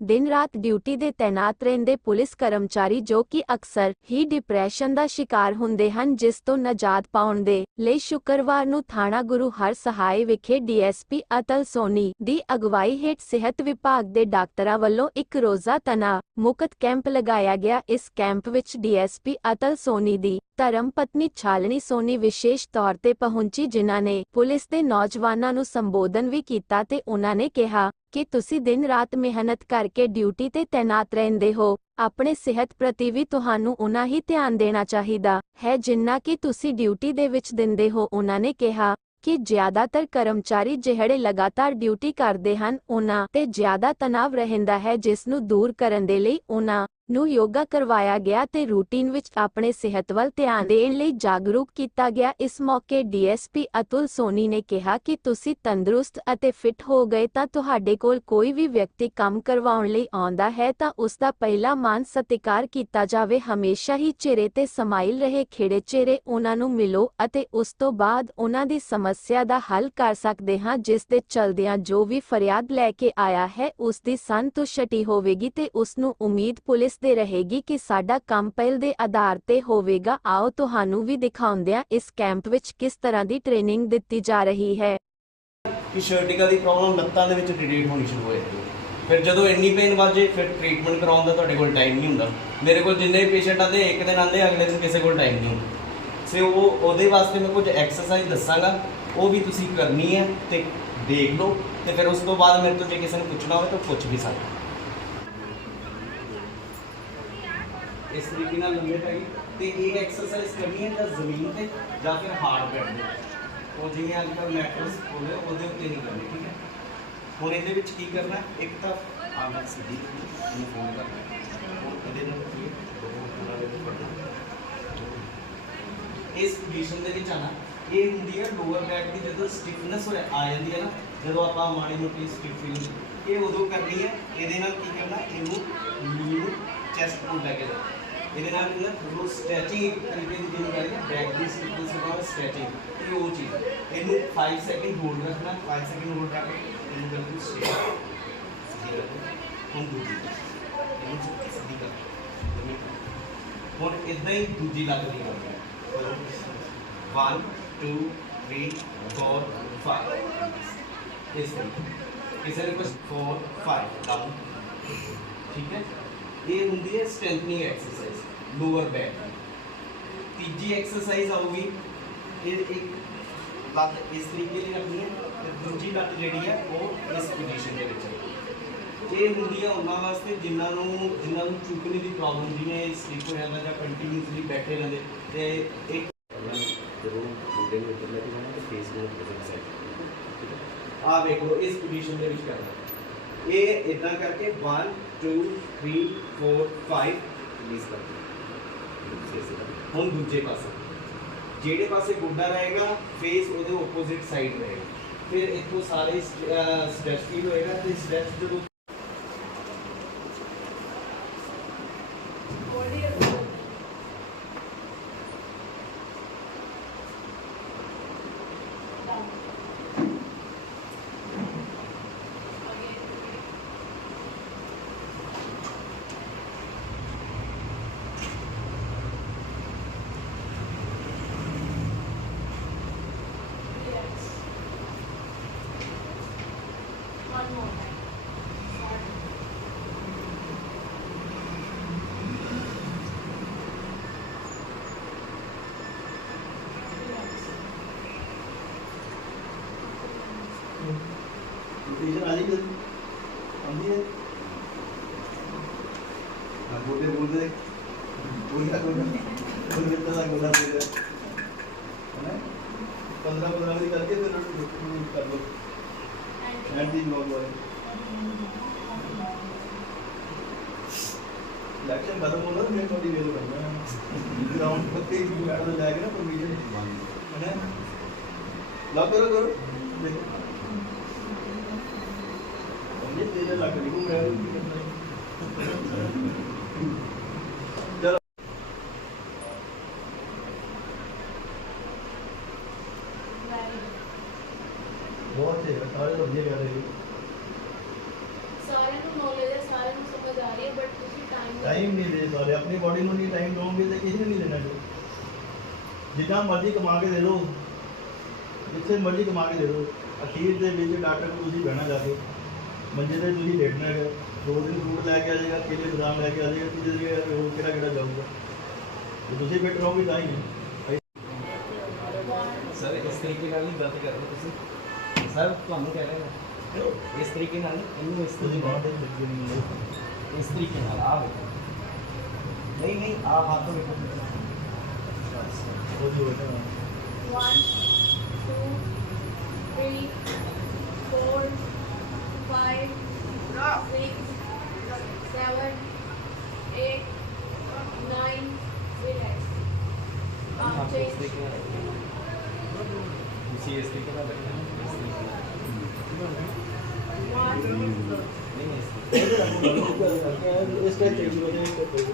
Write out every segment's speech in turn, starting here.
ਦਿਨ ਰਾਤ ਡਿਊਟੀ ਦੇ ਤੈਨਾਤ ਰਹਿੰਦੇ ਪੁਲਿਸ ਕਰਮਚਾਰੀ ਜੋ ਕਿ ਅਕਸਰ ਹੀ ਡਿਪਰੈਸ਼ਨ ਦਾ ਸ਼ਿਕਾਰ ਹੁੰਦੇ ਹਨ, ਜਿਸ ਤੋਂ ਨਜਾਤ ਪਾਉਣ ਦੇ ਲਈ ਸ਼ੁੱਕਰਵਾਰ ਨੂੰ ਥਾਣਾ ਗੁਰੂ ਹਰ ਸਹਾਇ ਵਿਖੇ ਡੀਐਸਪੀ ਅਤਲ ਸੋਨੀ ਦੀ ਅਗਵਾਈ ਹੇਠ ਸਿਹਤ ਵਿਭਾਗ ਦੇ ਡਾਕਟਰਾਂ ਵੱਲੋਂ ਇੱਕ ਰੋਜ਼ਾ ਤਨਾ ਮੁਕਤ ਕੈਂਪ ਲਗਾਇਆ ਗਿਆ। ਇਸ ਕੈਂਪ ਵਿੱਚ ਡੀਐਸਪੀ ਅਤਲ ਸੋਨੀ ਦੀ ਧਰਮ ਪਤਨੀ ਛਾਲਣੀ ਸੋਨੀ ਵਿਸ਼ੇਸ਼ ਤੌਰ ਤੇ ਪਹੁੰਚੀ, ਜਿਨ੍ਹਾਂ ਨੇ ਪੁਲਿਸ ਦੇ ਨੌਜਵਾਨਾਂ ਨੂੰ ਸੰਬੋਧਨ ਵੀ ਕੀਤਾ ਤੇ ਉਹਨਾਂ ਨੇ ਕਿਹਾ ਕਿ ਤੁਸੀਂ ਦਿਨ ਰਾਤ ਮਿਹਨਤ ਕਰਕੇ ਡਿਊਟੀ ਤੇ ਤੈਨਾਤ ਰਹਿੰਦੇ ਹੋ, ਆਪਣੇ ਸਿਹਤ ਪ੍ਰਤੀ ਵੀ ਤੁਹਾਨੂੰ ਉਨਾ ਹੀ ਧਿਆਨ ਦੇਣਾ ਚਾਹੀਦਾ ਹੈ ਜਿੰਨਾ ਕਿ ਤੁਸੀਂ ਡਿਊਟੀ ਦੇ ਵਿੱਚ ਦਿੰਦੇ ਹੋ। ਉਹਨਾਂ ਨੇ ਕਿਹਾ ਕਿ ਜ਼ਿਆਦਾਤਰ ਕਰਮਚਾਰੀ ਜਿਹੜੇ ਲਗਾਤਾਰ ਡਿਊਟੀ ਕਰਦੇ ਹਨ ਉਹਨਾਂ ਤੇ ਜ਼ਿਆਦਾ ਤਣਾਅ ਰਹਿੰਦਾ ਹੈ, ਜਿਸ ਨੂੰ ਦੂਰ ਕਰਨ ਦੇ ਲਈ ਉਹਨਾਂ ਨੂੰ ਯੋਗਾ ਕਰਵਾਇਆ ਗਿਆ ਤੇ ਰੂਟੀਨ ਵਿੱਚ ਆਪਣੇ ਸਿਹਤ ਵੱਲ ਧਿਆਨ ਦੇਣ ਲਈ ਜਾਗਰੂਕ ਕੀਤਾ ਗਿਆ। ਇਸ ਮੌਕੇ ਡੀਐਸਪੀ ਅਤੁਲ ਸੋਨੀ ਨੇ ਕਿਹਾ ਕਿ ਤੁਸੀਂ ਤੰਦਰੁਸਤ ਅਤੇ ਫਿੱਟ ਹੋ ਗਏ ਤਾਂ ਤੁਹਾਡੇ ਕੋਲ ਕੋਈ ਵੀ ਵਿਅਕਤੀ ਕੰਮ ਕਰਵਾਉਣ ਲਈ ਆਉਂਦਾ ਹੈ ਤਾਂ ਉਸ ਦਾ ਪਹਿਲਾ ਮਾਨ ਸਤਿਕਾਰ ਕੀਤਾ ਜਾਵੇ। ਹਮੇਸ਼ਾ ਹੀ ਚਿਹਰੇ ਤੇ ਸਮਾਈਲ ਰਹੇ ਖੇੜੇ ਚਿਹਰੇ ਉਹਨਾਂ ਨੂੰ ਮਿਲੋ ਅਤੇ ਉਸ ਤੋਂ ਬਾਅਦ ਉਹਨਾਂ ਦੀ ਸਮੱਸਿਆ ਦਾ ਹੱਲ ਕਰ ਸਕਦੇ ਹਾਂ, ਜਿਸ ਦੇ ਚਲਦਿਆਂ ਜੋ ਵੀ ਫਰਿਆਦ ਲੈ ਕੇ ਆਇਆ ਹੈ, ਉਸ ਦੀ ਸੰਤੁਸ਼ਟੀ ਹੋਵੇਗੀ ਤੇ ਉਸ ਨੂੰ ਉਮੀਦ ਪੁਲਿਸ ਦੇ ਰਹੇਗੀ ਕਿ ਸਾਡਾ ਕੰਮ ਪਹਿਲ ਦੇ ਆਧਾਰ ਤੇ ਹੋਵੇਗਾ। ਆਓ ਤੁਹਾਨੂੰ ਵੀ ਦਿਖਾਉਂਦਿਆਂ ਇਸ ਕੈਂਪ ਵਿੱਚ ਕਿਸ ਤਰ੍ਹਾਂ ਦੀ ਟ੍ਰੇਨਿੰਗ ਦਿੱਤੀ ਜਾ ਰਹੀ ਹੈ। ਕਿ ਸ਼ਰਟਿਕਾ ਦੀ ਪ੍ਰੋਬਲਮ ਲੱਤਾਂ ਦੇ ਵਿੱਚ ਡਿਲੀਟ ਹੋਣੀ ਸ਼ੁਰੂ ਹੋ ਜਾਂਦੀ ਫਿਰ ਜਦੋਂ ਇੰਨੀ ਪੇਨ ਵੱਧ ਫਿਰ ਟ੍ਰੀਟਮੈਂਟ ਕਰਾਉਣ ਦਾ ਤੁਹਾਡੇ ਕੋਲ ਟਾਈਮ ਨਹੀਂ ਹੁੰਦਾ। ਮੇਰੇ ਕੋਲ ਜਿੰਨੇ ਪੇਸ਼ੈਂਟ ਆਉਂਦੇ, ਇੱਕ ਦਿਨ ਆਉਂਦੇ, ਅਗਲੇ ਦਿਨ ਕਿਸੇ ਕੋਲ ਟਾਈਮ ਨਹੀਂ ਹੁੰਦਾ। ਸੇ ਉਹ, ਉਹਦੇ ਵਾਸਤੇ ਮੈਂ ਕੁਝ ਐਕਸਰਸਾਈਜ਼ ਦੱਸਾਂਗਾ। ਉਹ ਵੀ ਤੁਸੀਂ ਕਰਨੀ ਹੈ ਤੇ ਦੇਖ ਲਓ। ਤੇ ਫਿਰ ਉਸ ਤੋਂ ਬਾਅਦ ਮੇਰੇ ਤੋਂ ਜੇ ਕਿਸੇ ਨੂੰ ਪੁੱਛਣਾ ਹੋਵੇ ਤਾਂ ਪੁੱਛ ਵੀ ਸਕਦੇ ਇਸ ਤਰੀਕੇ ਨਾਲ ਲੰਮੇ ਪੈ ਗਏ। ਤੇ ਇਹ ਐਕਸਰਸਾਈਜ਼ ਕਰਨੀ ਹੈ ਜਾਂ ਜ਼ਮੀਨ ਤੇ ਜਾਂ ਫਿਰ ਹਾਰਡ ਬੈਠ ਤੇ। ਉਹ ਜਿਵੇਂ ਅੱਜ ਕੱਲ੍ਹ ਮੈਟਰਸ ਖੋਲੇ ਉਹਦੇ ਉੱਤੇ ਨਹੀਂ ਕਰਨੀ, ਠੀਕ ਹੈ? ਹੁਣ ਇਹਦੇ ਵਿੱਚ ਕੀ ਕਰਨਾ, ਇੱਕ ਤਾਂ ਆਮਦ ਸਿੱਧੀ ਨੂੰ ਫੋਨ ਕਰਨਾ ਹੁਣ ਇਹਦੇ ਨਾਲ ਕੀ ਇਸ ਪੋਜੀਸ਼ਨ ਦੇ ਵਿੱਚ ਆਣਾ ਇਹ ਹੁੰਦੀ ਹੈ ਲੋਅਰ ਬੈਕ ਦੀ ਜਦੋਂ ਸਟਿਫਨੈਸ ਹੋ ਆ ਜਾਂਦੀ ਹੈ ਨਾ, ਜਦੋਂ ਆਪਾਂ ਮਾੜੀ ਮੋਟੀ ਸਟਿਫ ਫੀਲ ਇਹ ਉਦੋਂ ਕਰਨੀ ਹੈ। ਇਹਦੇ ਨਾਲ ਕੀ ਕਰਨਾ, ਇਹਨੂੰ ਨੀ ਚੈਸਟ ਨੂੰ ਲੈ ਕੇ ਜਾਣਾ। ਇਹਦੇ ਨਾਲ ਕੀ ਹੁੰਦਾ ਉਹ ਸਟ੍ਰੈਚਿੰਗ ਇੱਕ ਤਰੀਕੇ ਦੀ ਜਿਹਨੂੰ ਕਹਿੰਦੇ ਬੈਕ ਦੀ ਸਟਿਫਨੈਸ ਨਾਲ ਸਟ੍ਰੈਚਿੰਗ ਇਹ ਉਹ ਚੀਜ਼ ਹੈ। ਇਹਨੂੰ 5 ਸੈਕਿੰਡ ਹੋਲਡ ਰੱਖਣਾ 5 ਸੈਕਿੰਡ ਹੋਲਡ ਕਰਕੇ ਇਹਨੂੰ ਬਿਲਕੁਲ ਸਟੇਟ ਸਿੱਧੀ ਰੱਖੋ ਹੁਣ ਦੂਜੀ ਇਹਨੂੰ ਸਿੱਧੀ- ਸਿੱਧੀ ਕਰ ਹੁਣ ਇਦਾਂ ਹੀ ਦੂਜੀ ਲੱਤ ਦੀ ਕਰਨੀ ਹੈ 1 2 3 4 5 ਇਸ ਤਰੀਕੇ ਕਿਸੇ ਨੇ ਕੁਝ 4 5 ਡਾਊਨ ਠੀਕ ਹੈ ਇਹ ਹੁੰਦੀ ਹੈ ਸਟਰੈਂਥਨਿੰਗ ਐਕਸਰਸਾਈਜ਼ ਲੋਅਰ ਬੈਕ ਤੀਜੀ ਐਕਸਰਸਾਈਜ਼ ਆਊਗੀ ਇਹ ਇੱਕ ਲੱਤ ਇਸ ਤਰੀਕੇ ਦੀ ਰੱਖਣੀ ਹੈ ਤੇ ਦੂਜੀ ਲੱਤ ਜਿਹੜੀ ਹੈ ਉਹ ਇਸ ਪੋਜੀਸ਼ਨ ਦੇ ਵਿੱਚ। ਇਹ ਹੁੰਦੀ ਹੈ ਉਹਨਾਂ ਵਾਸਤੇ ਜਿਨ੍ਹਾਂ ਨੂੰ ਜਿਨ੍ਹਾਂ ਨੂੰ ਚੁੱਕਣੇ ਦੀ ਪ੍ਰੋਬਲਮ ਜਿਵੇਂ ਸਲੀਪ ਹੋ ਜਾਂਦਾ ਜਾਂ ਕੰਟੀਨਿਊਸਲੀ ਬੈਠੇ ਰਹਿੰਦੇ ਤੇ ਇੱਕ ਜਦੋਂ ਮੁੰਡੇ ਨੂੰ ਇੱਧਰ ਲੈ ਕੇ ਜਾਣਾ ਤੇ ਫੇਸ ਨੂੰ ਉੱਪਰ ਸਾਈਡ ਆ ਵੇਖੋ ਇਸ ਪੋਜੀਸ਼ਨ ਦੇ ਵਿੱਚ ਕਰਨਾ। ਇਹ ਇਦਾਂ ਕਰਕੇ 1 2 3 4 5 ਰਿਲੀਜ਼ ਕਰ ਦਿਓ। ਹੁਣ ਦੂਜੇ ਪਾਸੇ ਜਿਹੜੇ ਪਾਸੇ ਗੁੱਡਾ ਰਹੇਗਾ ਫੇਸ ਉਹਦੇ ਆਪੋਜ਼ਿਟ ਸਾਈਡ ਰਹੇਗਾ ਫਿਰ ਇੱਥੋਂ ਸਾਰੇ ਸਟ੍ਰੈਚ ਫੀਲ ਹੋਏਗਾ ਤੇ ਸਟ੍ਰੈਚ ਜਦੋਂ One more time. ਨੋਟੀਸ਼ਨ ਆ ਜਾਏਗੀ ਆਉਂਦੀ ਹੈ ਆ ਬੋਲਦੇ ਬੋਲਦੇ ਬੋਲਿਆ ਕੋਈ ਕੋਈ ਕਿਤਾ ਦਾ ਗੋਲਾ ਬੋਲਿਆ ਹੈ 15 15 ਦੀ ਕਰਕੇ ਫਿਰ ਉਹਨੂੰ ਕਰ ਲਓ ਐਂਟੀ ਬਲੌਗ ਵਾਲੇ ਇਲੈਕਸ਼ਨ ਖਤਮ ਹੋਣਾ ਫਿਰ ਤੁਹਾਡੀ ਵੇਲ ਕਰਨਾ ਗਰਾਊਂਡ ਪੱਤੇ ਹੀ ਮੈਡਮ ਨੂੰ ਲੈ ਕੇ ਨਾ ਪਰਮਿਸ਼ਨ ਹੈ ਲਾ ਕਰੋ ਕਰੋ। ਦੇਖੋ। ਇਹ ਤੇਰੇ ਲੱਗ ਰਹੀ ਹੂੰ ਮੈਂ ਕੀ ਕਰਨਾ ਹੈ ਚਲੋ Very good. ਬਹੁਤ ਹੈ ਸਾਰੇ ਵਧੀਆ ਕਰ ਰਹੇ ਹੋ ਸਾਰਿਆਂ ਨੂੰ ਨੌਲੇਜ ਹੈ ਸਾਰੇ ਟਾਈਮ ਨਹੀਂ ਦੇ ਸਕਦੇ ਆਪਣੀ ਬਾਡੀ ਨੂੰ ਨਹੀਂ ਟਾਈਮ ਦੋਗੇ ਤੇ ਕਿਸੇ ਨੂੰ ਨਹੀਂ ਦੇਣਾ ਜੀ ਜਿੰਨਾ ਮਰਜ਼ੀ ਕਮਾ ਕੇ ਦੇ ਦਿਓ। ਜਿੱਥੇ ਮਰਜ਼ੀ ਕਮਾ ਕੇ ਦੇ ਦਿਓ। ਅਖੀਰ ਦੇ ਵਿੱਚ ਡਾਕਟਰ ਕੋਲ ਤੁਸੀਂ ਬਹਿਣਾ ਜਾ ਕੇ। ਮੰਜੇ ਤੇ ਤੁਸੀਂ ਲੇਟਣਾ ਹੈਗਾ। ਦੋ ਦਿਨ ਫਰੂਟ ਲੈ ਕੇ ਆ ਜਾਏਗਾ ਕੇਲੇ ਬਦਾਮ ਲੈ ਕੇ ਆ ਜਾਏਗਾ ਤੁਸੀਂ ਦੇ ਉਹ ਕਿਹੜਾ ਕਿਹੜਾ ਜਾਊਗਾ। ਜੇ ਤੁਸੀਂ ਫਿੱਟ ਰਹੋਗੇ ਤਾਂ ਹੀ। ਸਰ ਇਸ ਤਰੀਕੇ ਨਾਲ ਨਹੀਂ ਗਲਤ ਕਰ ਰਹੇ ਤੁਸੀਂ। ਸਰ ਤੁਹਾਨੂੰ ਕਹਿ ਰਿਹਾ ਮੈਂ ਇਸ ਤਰੀਕੇ ਨਾਲ ਇਹਨੂੰ ਇਸ ਤਰੀਕੇ ਨਾਲ ਲਓ ਇਸ ਤਰੀਕੇ ਨਾਲ ਆ ਨਹੀਂ ਨਹੀਂ ਆ ਹੱਥ ਵੇਖੋ One, two, three, four, five, six, seven, eight, nine, relax. Um, change. Seriously क्या बैठा है इसका चेंज हो जाएगा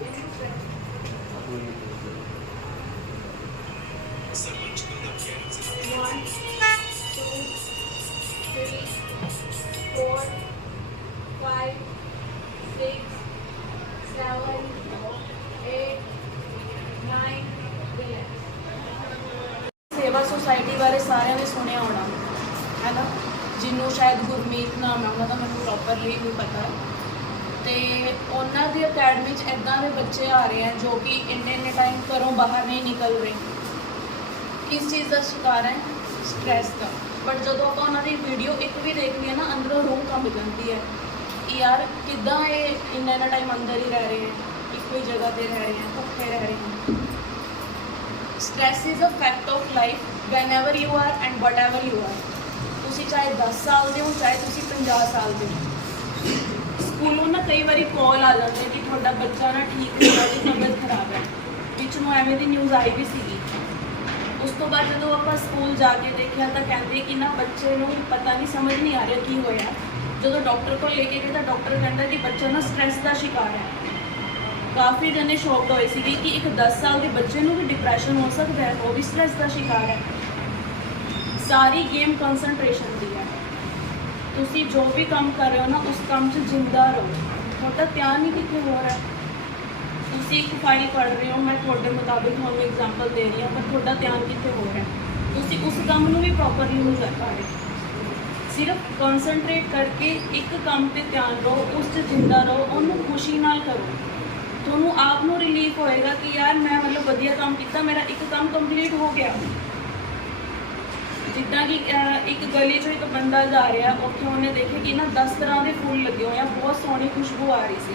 ਉਹਨਾਂ ਦੀ ਅਕੈਡਮੀ 'ਚ ਇਦਾਂ ਦੇ ਬੱਚੇ ਆ ਰਹੇ ਆ ਜੋ ਕਿ ਇੰਨੇ ਇੰਨੇ ਟਾਈਮ ਘਰੋਂ ਬਾਹਰ ਨਹੀਂ ਨਿਕਲ ਰਹੇ। ਕਿਸ ਚੀਜ਼ ਦਾ ਸ਼ਿਕਾਰ ਹੈ ਸਟ੍ਰੈਸ ਦਾ। ਬਟ ਜਦੋਂ ਆਪਾਂ ਉਹਨਾਂ ਦੀ ਵੀਡੀਓ ਇੱਕ ਵੀ ਦੇਖਦੇ ਆ ਨਾ, ਅੰਦਰੋਂ ਰੂਹ ਕੰਬ ਜਾਂਦੀ ਹੈ ਕਿ ਯਾਰ ਕਿੱਦਾਂ ਇਹ ਇੰਨਾ ਇੰਨਾ ਟਾਈਮ ਅੰਦਰ ਹੀ ਰਹਿ ਰਹੇ ਹੈ ਇੱਕੋ ਹੀ ਜਗ੍ਹਾ ਤੇ ਰਹਿ ਰਹੇ ਹੈ ਭੁੱਖੇ ਰਹਿ ਰਹੇ ਹੈ stress is a fact of life whenever you are and whatever you are ਤੁਸੀਂ ਚਾਹੇ 10 ਸਾਲ ਦੇ ਹੋ, ਚਾਹੇ ਤੁਸੀਂ 50 ਸਾਲ ਦੇ ਹੋ। ਸਕੂਲੋਂ ਨਾ ਕਈ ਵਾਰੀ ਕਾਲ ਆ ਜਾਂਦੇ ਕਿ ਤੁਹਾਡਾ ਬੱਚਾ ਨਾ ਠੀਕ ਨਹੀਂ ਹੈ ਉਹਦੀ ਤਬੀਅਤ ਖਰਾਬ ਹੈ। ਵਿੱਚ ਨੂੰ ਐਵੇਂ ਦੀ ਨਿਊਜ਼ ਆਈ ਵੀ ਸੀਗੀ। ਉਸ ਤੋਂ ਬਾਅਦ ਜਦੋਂ ਆਪਾਂ ਸਕੂਲ ਜਾ ਕੇ ਦੇਖਿਆ ਤਾਂ ਕਹਿੰਦੇ ਕਿ ਨਾ ਬੱਚੇ ਨੂੰ ਪਤਾ ਨਹੀਂ, ਸਮਝ ਨਹੀਂ ਆ ਰਿਹਾ ਕੀ ਹੋਇਆ। ਜਦੋਂ ਡਾਕਟਰ ਕੋਲ ਲੈ ਕੇ ਗਏ ਤਾਂ ਡਾਕਟਰ ਕਹਿੰਦਾ ਕਿ ਬੱਚਾ ਨਾ ਸਟ੍ਰੈਸ ਦਾ ਸ਼ਿਕਾਰ ਹੈ। ਕਾਫੀ ਜਣੇ ਸ਼ੌਕਡ ਹੋਏ ਸੀਗੇ ਕਿ ਇੱਕ 10 ਸਾਲ ਦੇ ਬੱਚੇ ਨੂੰ ਵੀ ਡਿਪਰੈਸ਼ਨ ਹੋ ਸਕਦਾ ਹੈ, ਉਹ ਵੀ ਸਟ੍ਰੈਸ ਦਾ ਸ਼ਿਕਾਰ ਹੈ। ਸਾਰੀ ਗੇਮ ਕਨਸੈਂਟਰੇਸ਼ਨ ਦੀ ਹੈ। ਤੁਸੀਂ ਜੋ ਵੀ ਕੰਮ ਕਰ ਰਹੇ ਹੋ ਨਾ, ਉਸ ਕੰਮ 'ਚ ਜ਼ਿੰਦਾ ਰਹੋ। ਤੁਹਾਡਾ ਧਿਆਨ ਹੀ ਕਿਤੇ ਹੋਰ ਹੈ ਤੁਸੀਂ ਇੱਕ ਫਾਈਲ ਪੜ੍ਹ ਰਹੇ ਹੋ, ਮੈਂ ਤੁਹਾਡੇ ਮੁਤਾਬਿਕ ਤੁਹਾਨੂੰ ਐਗਜ਼ਾਮਪਲ ਦੇ ਰਹੀ ਹਾਂ, ਪਰ ਤੁਹਾਡਾ ਧਿਆਨ ਕਿਤੇ ਹੋਰ ਹੈ ਤੁਸੀਂ ਉਸ ਕੰਮ ਨੂੰ ਵੀ ਪ੍ਰੋਪਰਲੀ ਨਹੀਂ ਕਰ ਪਾ ਰਹੇ। ਸਿਰਫ ਕਨਸੈਂਟਰੇਟ ਕਰਕੇ ਇੱਕ ਕੰਮ ਤੇ ਧਿਆਨ ਰਹੋ ਉਸ 'ਚ ਜ਼ਿੰਦਾ ਰਹੋ, ਉਹਨੂੰ ਖੁਸ਼ੀ ਨਾਲ ਕਰੋ। ਤੁਹਾਨੂੰ ਆਪ ਨੂੰ ਰਿਲੀਫ ਹੋਏਗਾ ਕਿ ਯਾਰ, ਮੈਂ ਮਤਲਬ ਵਧੀਆ ਕੰਮ ਕੀਤਾ, ਮੇਰਾ ਇੱਕ ਕੰਮ ਕੰਪਲੀਟ ਹੋ ਗਿਆ। ਜਿੱਦਾਂ ਕਿ ਅਹ, ਇੱਕ ਗਲੀ 'ਚੋਂ ਇੱਕ ਬੰਦਾ ਜਾ ਰਿਹਾ ਉੱਥੇ ਉਹਨੇ ਦੇਖਿਆ ਕਿ ਨਾ 10 ਤਰ੍ਹਾਂ ਦੇ ਫੁੱਲ ਲੱਗੇ ਹੋਏ ਆ ਬਹੁਤ ਸੋਹਣੀ ਖੁਸ਼ਬੂ ਆ ਰਹੀ ਸੀ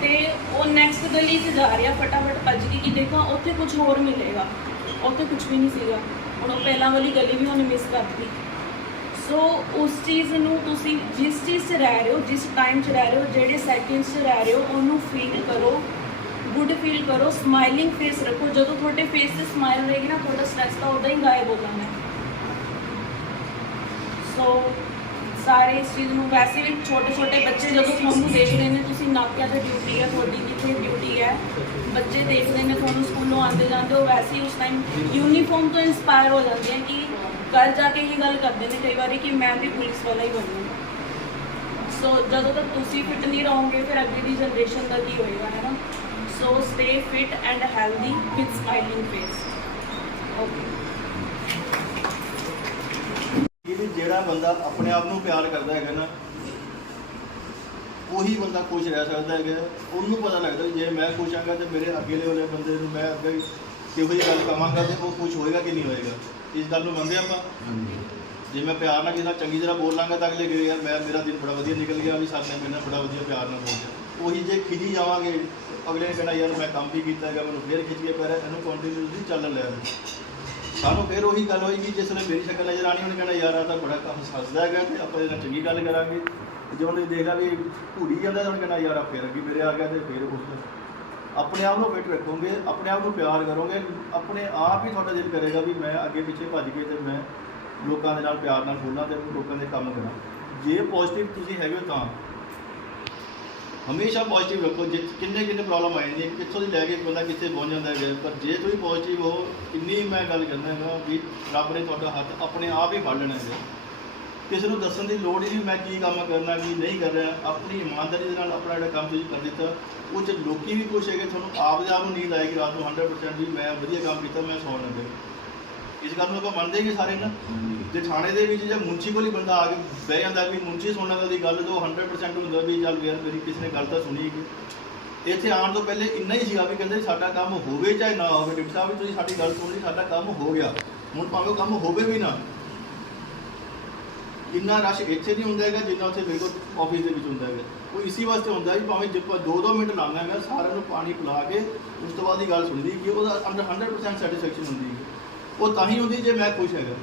ਤੇ ਉਹ ਨੈਕਸਟ ਗਲੀ 'ਚ ਜਾ ਰਿਹਾ ਫਟਾਫਟ ਭੱਜ ਕੇ ਕਿ ਦੇਖਾਂ ਉੱਥੇ ਕੁਝ ਹੋਰ ਮਿਲੇਗਾ। ਉੱਥੇ ਕੁਝ ਵੀ ਨਹੀਂ ਸੀਗਾ। ਹੁਣ ਉਹ ਪਹਿਲਾਂ ਵਾਲੀ ਗਲੀ ਵੀ ਉਹਨੇ ਮਿਸ ਕਰਤੀ ਸੋ ਉਸ ਚੀਜ਼ ਨੂੰ ਤੁਸੀਂ ਜਿਸ ਚੀਜ਼ 'ਚ ਰਹਿ ਰਹੇ ਹੋ ਜਿਸ ਟਾਈਮ 'ਚ ਰਹਿ ਰਹੇ ਹੋ ਜਿਹੜੇ ਸੈਕਿੰਡਸ 'ਚ ਰਹਿ ਰਹੇ ਹੋ ਉਹਨੂੰ ਫੀਲ ਕਰੋ। ਗੁੱਡ ਫੀਲ ਕਰੋ ਸਮਾਈਲਿੰਗ ਫੇਸ ਰੱਖੋ। ਜਦੋਂ ਤੁਹਾਡੇ ਫੇਸ ਤੇ ਸਮਾਈਲ ਰਹੇਗੀ ਨਾ, ਤੁਹਾਡਾ ਸਟ੍ਰੈਸ ਤਾਂ ਉਦਾਂ ਹੀ ਗਾਇਬ ਹੋ ਜਾਣਾ ਸੋ ਸਾਰੇ ਇਸ ਚੀਜ਼ ਨੂੰ ਵੈਸੇ ਵੀ ਛੋਟੇ ਛੋਟੇ ਬੱਚੇ ਜਦੋਂ ਤੁਹਾਨੂੰ ਦੇਖਦੇ ਨੇ, ਤੁਸੀਂ ਨਾਕਿਆਂ ਤੇ ਡਿਊਟੀ ਹੈ, ਤੁਹਾਡੀ ਕਿੱਥੇ ਡਿਊਟੀ ਹੈ। ਬੱਚੇ ਦੇਖਦੇ ਨੇ, ਤੁਹਾਨੂੰ ਸਕੂਲੋਂ ਆਉਂਦੇ ਜਾਂਦੇ ਹੋ ਵੈਸੇ ਹੀ ਉਸ ਟਾਈਮ ਯੂਨੀਫਾਰਮ ਤੋਂ ਇਨਸਪਾਇਰ ਹੋ ਜਾਂਦੇ ਆ ਕਿ ਘਰ ਜਾ ਕੇ ਹੀ ਗੱਲ ਕਰਦੇ ਨੇ ਕਈ ਵਾਰੀ ਕਿ ਮੈਂ ਵੀ ਪੁਲਿਸ ਵਾਲਾ ਹੀ ਬਣੂੰਗਾ ਸੋ ਜਦੋਂ ਤੱਕ ਤੁਸੀਂ ਫਿਟ ਨਹੀਂ ਰਹੋਗੇ, ਫਿਰ ਅੱਗੇ ਦੀ ਜਨਰੇਸ਼ਨ ਦਾ ਕੀ ਹੋਏਗਾ, ਹੈ ਨਾ? So stay fit and healthy with smiling face okay ਇਹ ਵੀ ਜਿਹੜਾ ਬੰਦਾ ਆਪਣੇ ਆਪ ਨੂੰ ਪਿਆਰ ਕਰਦਾ ਹੈਗਾ ਨਾ ਉਹੀ ਬੰਦਾ ਖੁਸ਼ ਰਹਿ ਸਕਦਾ ਹੈਗਾ। ਉਹਨੂੰ ਪਤਾ ਲੱਗਦਾ ਵੀ ਜੇ ਮੈਂ ਖੁਸ਼ ਹਾਂਗਾ ਤੇ ਮੇਰੇ ਅੱਗੇਲੇ ਵਾਲੇ ਬੰਦੇ ਨੂੰ ਮੈਂ ਅੱਗੇ ਕਿਹੋ ਜਿਹੀ ਗੱਲ ਕਵਾਂਗਾ ਤੇ ਉਹ ਖੁਸ਼ ਹੋਏਗਾ ਕਿ ਨਹੀਂ ਹੋਏਗਾ। ਇਸ ਗੱਲ ਨੂੰ ਮੰਨਦੇ ਆਪਾਂ? ਜੇ ਮੈਂ ਪਿਆਰ ਨਾਲ ਕਿਸੇ ਨਾਲ ਚੰਗੀ ਤਰ੍ਹਾਂ ਬੋਲਾਂਗਾ ਤਾਂ ਅਗਲੇ ਕਹੇ ਯਾਰ ਮੈਂ ਮੇਰਾ ਦਿਨ ਬੜਾ ਵਧੀਆ ਨਿਕਲ ਗਿਆ ਵੀ ਮੇਰੇ ਨਾਲ ਬੜਾ ਵਧੀਆ ਪਿਆਰ ਨਾਲ ਬੋਲਿਆ ਉਹੀ ਜੇ ਖਿਜੀ ਜਾਵਾਂਗੇ ਅਗਲੇ ਨੇ ਕਹਿਣਾ, ਯਾਰ, ਮੈਂ ਕੰਮ ਵੀ ਕੀਤਾ ਹੈਗਾ, ਮੈਨੂੰ ਫੇਰ ਖਿੱਚ ਕੇ ਪੈ ਰਿਹਾ ਇਹਨੂੰ ਕੰਟੀਨਿਊਸਲੀ ਚੱਲਣ ਲਿਆ ਸਾਨੂੰ ਫਿਰ ਉਹੀ ਗੱਲ ਹੋਏਗੀ ਜਿਸ ਨੇ ਮੇਰੀ ਸ਼ਕਲ ਨਜ਼ਰ ਆਣੀ ਉਹਨੇ ਕਹਿਣਾ, ਯਾਰ ਆ ਤਾਂ ਬੜਾ ਕੰਮ ਹੱਸਦਾ ਹੈਗਾ ਤੇ ਆਪਾਂ ਇਹਦੇ ਨਾਲ ਚੰਗੀ ਗੱਲ ਕਰਾਂਗੇ। ਜੇ ਉਹਨੇ ਦੇਖਿਆ ਵੀ ਭੂਰੀ ਜਾਂਦਾ ਤਾਂ ਉਹਨੇ ਕਹਿਣਾ, ਯਾਰ ਆ ਫਿਰ ਅੱਗੇ ਮੇਰੇ ਆ ਗਿਆ ਤੇ ਫਿਰ ਉਸ ਆਪਣੇ ਆਪ ਨੂੰ ਫਿੱਟ ਰੱਖੋਗੇ, ਆਪਣੇ ਆਪ ਨੂੰ ਪਿਆਰ ਕਰੋਗੇ, ਆਪਣੇ ਆਪ ਹੀ ਤੁਹਾਡਾ ਦਿਲ ਕਰੇਗਾ ਵੀ ਮੈਂ ਅੱਗੇ ਪਿੱਛੇ ਭੱਜ ਕੇ ਤੇ ਮੈਂ ਲੋਕਾਂ ਦੇ ਨਾਲ ਪਿਆਰ ਨਾਲ ਬੋਲਾਂ ਤੇ ਲੋਕਾਂ ਦੇ ਕੰਮ ਕਰਾਂ। ਜੇ ਪੋਜ਼ਿਟਿਵ ਤੁਸੀਂ ਹੈਗੇ ਹੋ ਤਾਂ ਹਮੇਸ਼ਾ ਪੋਜ਼ਿਟਿਵ ਰੱਖੋ ਜੇ ਕਿੰਨੇ ਕਿੰਨੇ ਪ੍ਰੋਬਲਮ ਆ ਜਾਂਦੀ ਹੈ ਕਿੱਥੋਂ ਦੀ ਲੈ ਕੇ ਬੰਦਾ ਕਿੱਥੇ ਪਹੁੰਚ ਜਾਂਦਾ ਹੈ, ਪਰ ਜੇ ਤੁਸੀਂ ਪੋਜ਼ਿਟਿਵ ਹੋ ਇੰਨੀ ਮੈਂ ਗੱਲ ਕਰਦਾ ਹੈਗਾ ਵੀ ਰੱਬ ਨੇ ਤੁਹਾਡਾ ਹੱਥ ਆਪਣੇ ਆਪ ਹੀ ਫੜ ਲੈਣਾ ਹੈ ਕਿਸੇ ਨੂੰ ਦੱਸਣ ਦੀ ਲੋੜ ਹੀ ਨਹੀਂ, ਮੈਂ ਕੀ ਕੰਮ ਕਰਨਾ, ਕੀ ਨਹੀਂ ਕਰ ਰਿਹਾ, ਆਪਣੀ ਇਮਾਨਦਾਰੀ ਦੇ ਨਾਲ ਆਪਣਾ ਜਿਹੜਾ ਕੰਮ ਤੁਸੀਂ ਕਰ ਦਿੱਤਾ, ਉਹ ਚ ਲੋਕੀ ਵੀ ਖੁਸ਼ ਹੈਗੇ, ਤੁਹਾਨੂੰ ਆਪ ਜਾਪ ਆਪ ਨੂੰ ਨੀਂਦ ਆਏਗੀ ਰਾਤ ਨੂੰ 100% ਵੀ ਮੈਂ ਵਧੀਆ ਕੰਮ ਕੀਤਾ, ਮੈਂ ਸੌਣ ਲੱਗਾ ਇਸ ਗੱਲ ਨੂੰ ਆਪਾਂ ਮੰਨਦੇ ਹੀ ਸਾਰੇ ਨਾ। ਜੇ ਥਾਣੇ ਦੇ ਵਿੱਚ ਜਾਂ ਮੁੰਚੀ ਕੋਲ ਹੀ ਬੰਦਾ ਆ ਕੇ ਬਹਿ ਜਾਂਦਾ ਵੀ ਮੁੰਚੀ ਸੁਣਨ ਦੀ ਗੱਲ ਤੋਂ 100% ਹੁੰਦਾ ਵੀ ਚੱਲ ਯਾਰ ਮੇਰੀ ਕਿਸੇ ਨੇ ਗੱਲ ਤਾਂ ਸੁਣੀ ਹੈਗੀ ਇੱਥੇ ਆਉਣ ਤੋਂ ਪਹਿਲੇ ਇੰਨਾ ਹੀ ਸੀਗਾ ਵੀ ਕਹਿੰਦੇ ਸਾਡਾ ਕੰਮ ਹੋਵੇ ਚਾਹੇ ਨਾ ਹੋਵੇ। ਡਿਪਟੀ ਸਾਹਿਬ ਵੀ ਤੁਸੀਂ ਸਾਡੀ ਗੱਲ ਸੁਣ ਲਈ, ਸਾਡਾ ਕੰਮ ਹੋ ਗਿਆ। ਹੁਣ ਭਾਵੇਂ ਉਹ ਕੰਮ ਹੋਵੇ ਵੀ ਨਾ। ਇੰਨਾ ਰਸ਼ ਇੱਥੇ ਨਹੀਂ ਹੁੰਦਾ ਹੈਗਾ ਜਿੰਨਾ ਉੱਥੇ ਬਿਲਕੁਲ ਆਫਿਸ ਦੇ ਵਿੱਚ ਹੁੰਦਾ ਹੈਗਾ। ਉਹ ਇਸੇ ਵਾਸਤੇ ਹੁੰਦਾ ਵੀ ਭਾਵੇਂ ਜੇ ਆਪਾਂ ਦੋ ਦੋ ਮਿੰਟ ਲਾਉਂਦਾ ਹੈਗਾ ਸਾਰਿਆਂ ਨੂੰ ਪਾਣੀ ਪਿਲਾ ਕੇ ਉਸ ਤੋਂ ਬਾਅਦ ਹੀ ਗੱਲ ਸੁਣਦੀ ਕਿ ਉਹਦਾ ਅੰਦਰ 100% ਸੈਟੀਸਫੈਕਸ਼ਨ ਹੁੰਦੀ ਹੈ ਉਹ ਤਾਂ ਹੀ ਹੁੰਦੀ ਜੇ ਮੈਂ ਖੁਸ਼ ਹੈਗਾ।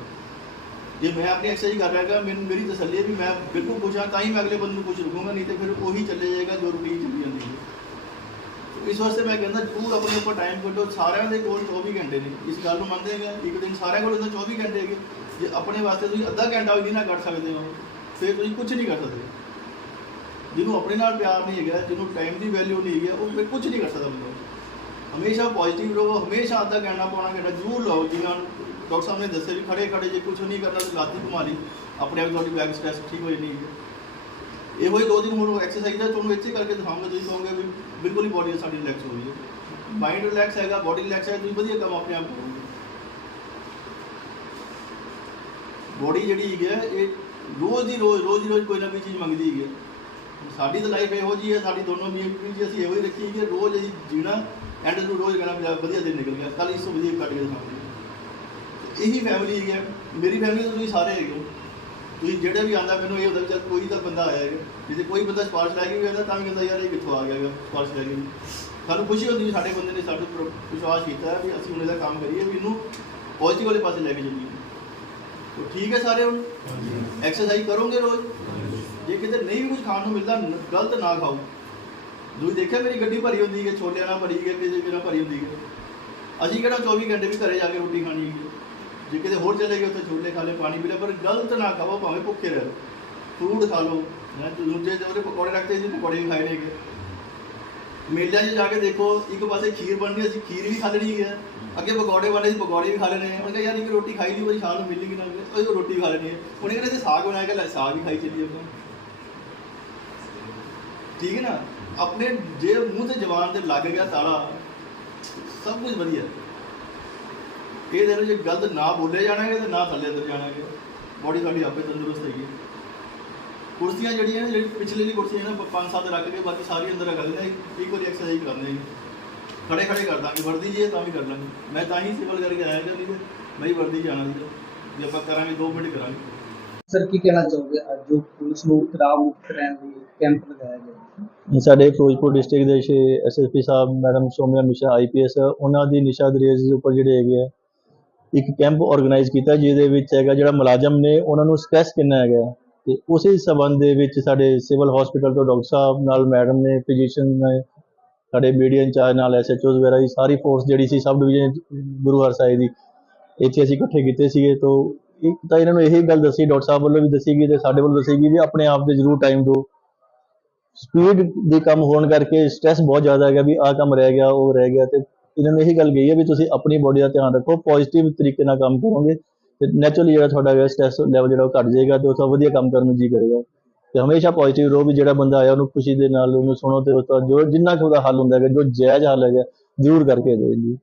ਜੇ ਮੈਂ ਆਪਣੀ ਐਕਸਰਸਾਈਜ਼ ਕਰ ਰਿਹਾ ਹੈਗਾ, ਮੈਨੂੰ ਮੇਰੀ ਤਸੱਲੀ ਹੈ ਵੀ ਮੈਂ ਬਿਲਕੁਲ ਖੁਸ਼ ਹਾਂ, ਤਾਂ ਹੀ ਮੈਂ ਅਗਲੇ ਬੰਦੇ ਨੂੰ ਕੁਝ ਰੁਕੂੰਗਾ ਨਹੀਂ ਤੇ ਫਿਰ ਉਹੀ ਚੱਲੇ ਜਾਏਗਾ ਜੋ ਰੂਟੀਨ ਚੱਲੀ ਜਾਂਦੀ ਹੈ। ਇਸ ਵਾਸਤੇ ਮੈਂ ਕਹਿੰਦਾ ਜ਼ਰੂਰ ਆਪਣੇ ਉੱਪਰ ਟਾਈਮ ਕੱਢੋ, ਸਾਰਿਆਂ ਦੇ ਕੋਲ 24 ਘੰਟੇ ਨੇ। ਇਸ ਗੱਲ ਨੂੰ ਮੰਨਦੇ ਹੈਗੇ, ਇੱਕ ਦਿਨ ਸਾਰਿਆਂ ਕੋਲ ਤਾਂ 24 ਘੰਟੇ ਹੈਗੇ। ਜੇ ਆਪਣੇ ਵਾਸਤੇ ਤੁਸੀਂ ਅੱਧਾ ਘੰਟਾ ਵੀ ਨਾ ਕੱਢ ਸਕਦੇ ਹੋ, ਫਿਰ ਤੁਸੀਂ ਕੁਝ ਨਹੀਂ ਕਰ ਸਕਦੇ। ਜਿਹਨੂੰ ਆਪਣੇ ਨਾਲ ਪਿਆਰ ਨਹੀਂ ਹੈਗਾ, ਜਿਹਨੂੰ ਟਾਈਮ ਦੀ ਵੈਲਿਊ ਨਹੀਂ ਹੈਗੀ, ਉਹ ਫਿਰ ਕੁਝ ਨਹੀਂ ਕਰ ਸਕਦਾ ਬੰਦਾ। ਹਮੇਸ਼ਾ ਪੋਜ਼ਿਟਿਵ ਰਹੋ, ਹਮੇਸ਼ਾ ਅੱਧਾ ਘੰਟਾ ਪੌਣਾ ਘੰਟਾ ਜ਼ਰੂਰ ਲਓ। ਜਿਵੇਂ ਹੁਣ ਡਾਕਟਰ ਸਾਹਿਬ ਨੇ ਦੱਸਿਆ ਵੀ ਖੜੇ ਖੜੇ ਜੇ ਕੁਝ ਨਹੀਂ ਕਰਨਾ ਤਾਂ ਲਾਤੀ ਘੁਮਾ ਲਈ। ਆਪਣੇ ਆਪ ਤੁਹਾਡੀ ਬੈਕ ਸਟ੍ਰੈਸ ਠੀਕ ਹੋ ਜਾਣੀ ਹੈ। ਇਹੋ ਹੀ ਦੋ ਦਿਨ ਹੁਣ ਐਕਸਰਸਾਈਜ਼ ਦਾ ਤੁਹਾਨੂੰ ਇੱਥੇ ਕਰਕੇ ਦਿਖਾਉਂਗਾ ਤੁਸੀਂ ਕਹੋਗੇ ਵੀ ਬਿਲਕੁਲ ਹੀ ਬੋਡੀ ਸਾਡੀ ਰਿਲੈਕਸ ਹੋ ਰਹੀ ਹੈ। ਮਾਈਂਡ ਰਿਲੈਕਸ ਹੈਗਾ ਬੋਡੀ ਰਿਲੈਕਸ ਹੈ, ਤੁਸੀਂ ਵਧੀਆ ਕੰਮ ਆਪਣੇ ਆਪ ਕਰੋਗੇ। ਬੋਡੀ ਜਿਹੜੀ ਹੈਗੀ ਹੈ ਇਹ ਰੋਜ਼ ਦੀ ਰੋਜ਼ ਰੋਜ਼ ਦੀ ਰੋਜ਼ ਕੋਈ ਨਾ ਕੋਈ ਚੀਜ਼ ਮੰਗਦੀ ਹੈਗੀ ਹੈ ਸਾਡੀ ਤਾਂ ਲਾਈਫ ਇਹੋ ਜੀ ਹੈ ਸਾਡੀ ਦੋਨੋਂ ਬੀਵੀ ਜੀ ਅਸੀਂ ਇਹੋ ਹੀ ਰੱਖੀ ਕਿ ਰੋਜ਼ ਅਸੀਂ ਜੀਣਾ ਐਂਡ ਨੂੰ ਰੋਜ਼ ਕਹਿਣਾ ਵਧੀਆ ਦਿਨ ਨਿਕਲ ਗਿਆ ਕੱਲ ਇਸ ਤੋਂ ਵਧੀਆ ਕੱਢ ਕੇ ਦਿਖਾਵਾਂਗੇ। ਇਹੀ ਫੈਮਿਲੀ ਹੈਗੀ ਹੈ ਮੇਰੀ ਫੈਮਿਲੀ ਤੋਂ ਤੁਸੀਂ ਸਾਰੇ ਹੈਗੇ ਹੋ। ਤੁਸੀਂ ਜਿਹੜਾ ਵੀ ਆਂਦਾ ਮੈਨੂੰ ਇਹ ਹੁੰਦਾ ਚੱਲ ਕੋਈ ਤਾਂ ਬੰਦਾ ਆਇਆ ਹੈਗਾ ਜੇ ਕੋਈ ਬੰਦਾ ਸਪਾਰਸ਼ ਲੈ ਕੇ ਵੀ ਆਉਂਦਾ ਤਾਂ ਵੀ ਕਹਿੰਦਾ ਯਾਰ ਇਹ ਕਿੱਥੋਂ ਆ ਗਿਆ ਹੈਗਾ ਸਪਾਰਸ਼ ਲੈ ਕੇ ਸਾਨੂੰ ਖੁਸ਼ੀ ਹੁੰਦੀ ਸਾਡੇ ਬੰਦੇ ਨੇ ਸਾਡੇ ਉੱਪਰ ਵਿਸ਼ਵਾਸ ਕੀਤਾ ਹੈ ਵੀ ਅਸੀਂ ਹੁਣ ਇਹਦਾ ਕੰਮ ਕਰੀਏ ਵੀ ਇਹਨੂੰ ਪੋਜ਼ਿਟਿਵ ਵਾਲੇ ਪਾਸੇ ਲੈ ਕੇ ਚੱਲੀਏ। ਤਾਂ ਠੀਕ ਹੈ ਸਾਰੇ ਹੁਣ? ਐਕਸਰਸਾਈਜ਼ ਕਰੋਗੇ ਰੋਜ਼? ਜੇ ਕਿਤੇ ਨਹੀਂ ਵੀ ਕੁਝ ਖਾਣ ਨੂੰ ਮਿਲਦਾ ਨ- ਗਲਤ ਨਾ ਖਾਓ। ਤੁਸੀਂ ਦੇਖਿਆ ਮੇਰੀ ਗੱਡੀ ਭਰੀ ਹੁੰਦੀ ਹੈ ਛੋਲਿਆਂ ਨਾਲ ਭਰੀ ਹੈ ਕਿਸੇ ਕਿਹਨਾਂ ਭਰੀ ਹੁੰਦੀ ਹੈ। ਅਸੀਂ ਕਿਹੜਾ 24 ਘੰਟੇ ਵੀ ਘਰੇ ਜਾ ਕੇ ਰੋਟੀ ਖਾਣੀ ਹੈ। ਜੇ ਕਿਤੇ ਹੋਰ ਚਲੇ ਗਏ ਉੱਥੇ ਛੋਲੇ ਖਾ ਲਏ ਪਾਣੀ ਪੀ ਲਿਆ ਪਰ ਗਲਤ ਨਾ ਖਾਓ ਭਾਵੇਂ ਭੁੱਖੇ ਰਹੋ। ਫਰੂਟ ਖਾ ਲਓ। ਹੈਂ, ਦੂਜੇ ਤੇ ਉਹਦੇ ਪਕੌੜੇ ਰੱਖਦੇ ਸੀ ਪਕੌੜੇ ਵੀ ਖਾਏ ਨੇਗੇ। ਮੇਲਿਆਂ 'ਚ ਜਾ ਕੇ ਦੇਖੋ ਇੱਕ ਪਾਸੇ ਖੀਰ ਬਣਦੀ ਅਸੀਂ ਖੀਰ ਵੀ ਖਾ ਲੈਣੀ ਹੈ। ਅੱਗੇ ਪਕੌੜੇ ਵਾਲੇ ਸੀ ਪਕੌੜੇ ਵੀ ਖਾ ਲੈਣੇ ਉਹਨੇ ਕਿਹਾ ਯਾਰ ਇੱਕ ਰੋਟੀ ਖਾਈ ਦੀ ਕੋਈ ਸ਼ਾਮ ਨੂੰ ਮਿਲੇਗੀ ਨਾ। ਮਿਲੇ ਉਹ ਰੋਟੀ ਵੀ ਖਾ ਲੈਣੀ ਹੈ। ਉਹਨੇ ਕਹਿੰਦੇ ਤੇ ਸਾਗ ਬਣਾਇਆ ਕਿ ਲੈ ਸਾਗ ਵੀ ਖਾਈ ਚੱਲੀਏ ਆਪਾਂ। ਠੀਕ ਹੈ ਨਾ? ਆਪਣੇ ਜੇ ਮੂੰਹ ਤੇ ਜ਼ਬਾਨ ਤੇ ਲੱਗ ਗਿਆ ਤਾਲਾ, ਸਭ ਕੁਝ ਵਧੀਆ। ਇਹ ਦੇ ਜੇ ਗਲਤ ਨਾ ਬੋਲੇ ਜਾਣਾਗੇ ਤੇ ਨਾ ਥੱਲੇ ਅੰਦਰ ਜਾਣਾਗੇ। ਬੋਡੀ ਸਾਡੀ ਆਪੇ ਤੰਦਰੁਸਤ ਹੈਗੀ ਕੁਰਸੀਆਂ ਜਿਹੜੀਆਂ ਨੇ, ਜਿਹੜੀ ਪਿਛਲੇ ਦੀ ਕੁਰਸੀਆਂ ਨੇ ਪੰਜ ਸੱਤ ਰੱਖ ਕੇ ਬਾਕੀ ਸਾਰੀ ਅੰਦਰ ਰੱਖ ਲੈਂਦੇ ਇੱਕ ਵਾਰੀ ਐਕਸਰਸਾਈਜ਼ ਕਰਨੇ ਖੜੇ ਖੜੇ ਕਰ ਦਾਂਗੇ, ਵਰਦੀ ਜੀ ਤਾਂ ਵੀ ਕਰ ਲਾਂਗੇ। ਮੈਂ ਤਾਂ ਹੀ ਸਿਵਲ ਕਰਕੇ ਆਇਆ ਜਾਂ ਨਹੀਂ ਮੈਂ ਵਰਦੀ ਜਾਣਾ ਸੀ ਜੇ ਆਪਾਂ ਕਰਾਂਗੇ 2 ਮਿੰਟ ਕਰਾਂਗੇ। ਸਰ ਕੀ ਕਹਿਣਾ ਚਾਹੋਗੇ? ਅੱਜ ਜੋ ਪੁਲਿਸ ਨੂੰ ਖਰਾਬ ਮੁਕਤ ਰਹਿਣ ਲਈ ਕੈਂਪ ਲਗਾਇਆ ਸਾਡੇ ਫਿਰੋਜ਼ਪੁਰ ਡਿਸਟ੍ਰਿਕਟ ਦੇ ਛੇ ਐਸਐਸਪੀ ਸਾਹਿਬ, ਮੈਡਮ ਸੋਮਿਆ ਮਿਸ਼ਰਾ ਆਈਪੀਐਸ ਉਹਨਾਂ ਦੀ ਨਿਸ਼ਾ ਦਰੇਜ ਦੇ ਉੱਪਰ ਜਿਹੜੇ ਹੈਗੇ ਆ, ਇੱਕ ਕੈਂਪ ਆਰਗੇਨਾਈਜ਼ ਕੀਤਾ ਜਿਹਦੇ ਵਿੱਚ ਹੈਗਾ ਜਿਹੜਾ ਮੁਲਾਜ਼ਮ ਨੇ, ਉਹਨਾਂ ਨੂੰ ਸਟ੍ਰੈਸ ਕਿੰਨਾ ਹੈਗਾ ਤੇ ਉਸੇ ਸੰਬੰਧ ਦੇ ਵਿੱਚ ਸਾਡੇ ਸਿਵਲ ਹਸਪੀਟਲ ਤੋਂ ਡਾਕਟਰ ਸਾਹਿਬ ਨਾਲ ਮੈਡਮ ਨੇ ਫਿਜ਼ੀਸ਼ੀਅਨ ਨੇ, ਸਾਡੇ ਮੀਡੀਆ ਇੰਚਾਰਜ ਨਾਲ ਐਸਐਚਓਜ਼ ਵਗੈਰਾ ਦੀ ਸਾਰੀ ਫੋਰਸ ਜਿਹੜੀ ਸੀ ਸਬ ਡਿਵੀਜ਼ਨ ਗੁਰੂ ਹਰਸਾਏ ਦੀ, ਇੱਥੇ ਅਸੀਂ ਇਕੱਠੇ ਕੀਤੇ ਸੀਗੇ। ਤੋਂ ਇੱਕ ਤਾਂ ਇਹਨਾਂ ਨੂੰ ਇਹੀ ਗੱਲ ਦੱਸੀ, ਡਾਕਟਰ ਸਾਹਿਬ ਵੱਲੋਂ ਵੀ ਦੱਸੀ ਗਈ ਤੇ ਸਾਡੇ ਵੱਲੋਂ ਦੱਸੀ ਗਈ ਵੀ ਆਪਣੇ ਆਪ ਤੇ ਜ਼ਰੂਰ ਟਾਈਮ ਦਿਓ। ਸਪੀਡ ਦੇ ਕੰਮ ਹੋਣ ਕਰਕੇ ਸਟ੍ਰੈਸ ਬਹੁਤ ਜ਼ਿਆਦਾ ਹੈਗਾ ਵੀ ਆਹ ਕੰਮ ਰਹਿ ਗਿਆ, ਉਹ ਰਹਿ ਗਿਆ ਤੇ ਇਹਨਾਂ ਨੇ ਇਹੀ ਗੱਲ ਕਹੀ ਹੈ ਵੀ ਤੁਸੀਂ ਆਪਣੀ ਬੋਡੀ ਦਾ ਧਿਆਨ ਰੱਖੋ ਪੋਜ਼ਿਟਿਵ ਤਰੀਕੇ ਨਾਲ ਕੰਮ ਕਰੋਗੇ ਤੇ ਨੈਚੁਰਲੀ ਜਿਹੜਾ ਤੁਹਾਡਾ ਹੈਗਾ ਸਟ੍ਰੈਸ ਲੈਵਲ ਜਿਹੜਾ ਉਹ ਘਟ ਜਾਏਗਾ ਤੇ ਉਹ ਵਧੀਆ ਕੰਮ ਕਰਨ ਨੂੰ ਜੀ ਕਰੇਗਾ। ਤੇ ਹਮੇਸ਼ਾ ਪੋਜ਼ਿਟਿਵ ਰਹੋ ਵੀ ਜਿਹੜਾ ਬੰਦਾ ਆਇਆ ਉਹਨੂੰ ਖੁਸ਼ੀ ਦੇ ਨਾਲ ਉਹਨੂੰ ਸੁਣੋ ਤੇ ਉਸ ਤੋਂ ਜੋ ਜਿੰਨਾ ਕੁ ਉਹਦਾ ਹੱਲ ਹੁੰਦਾ ਹੈਗਾ, ਜੋ ਜਾਇਜ਼ ਹੱਲ ਹੈਗਾ, ਜ਼ਰੂਰ ਕਰਕੇ ਦੇ ਜੀ।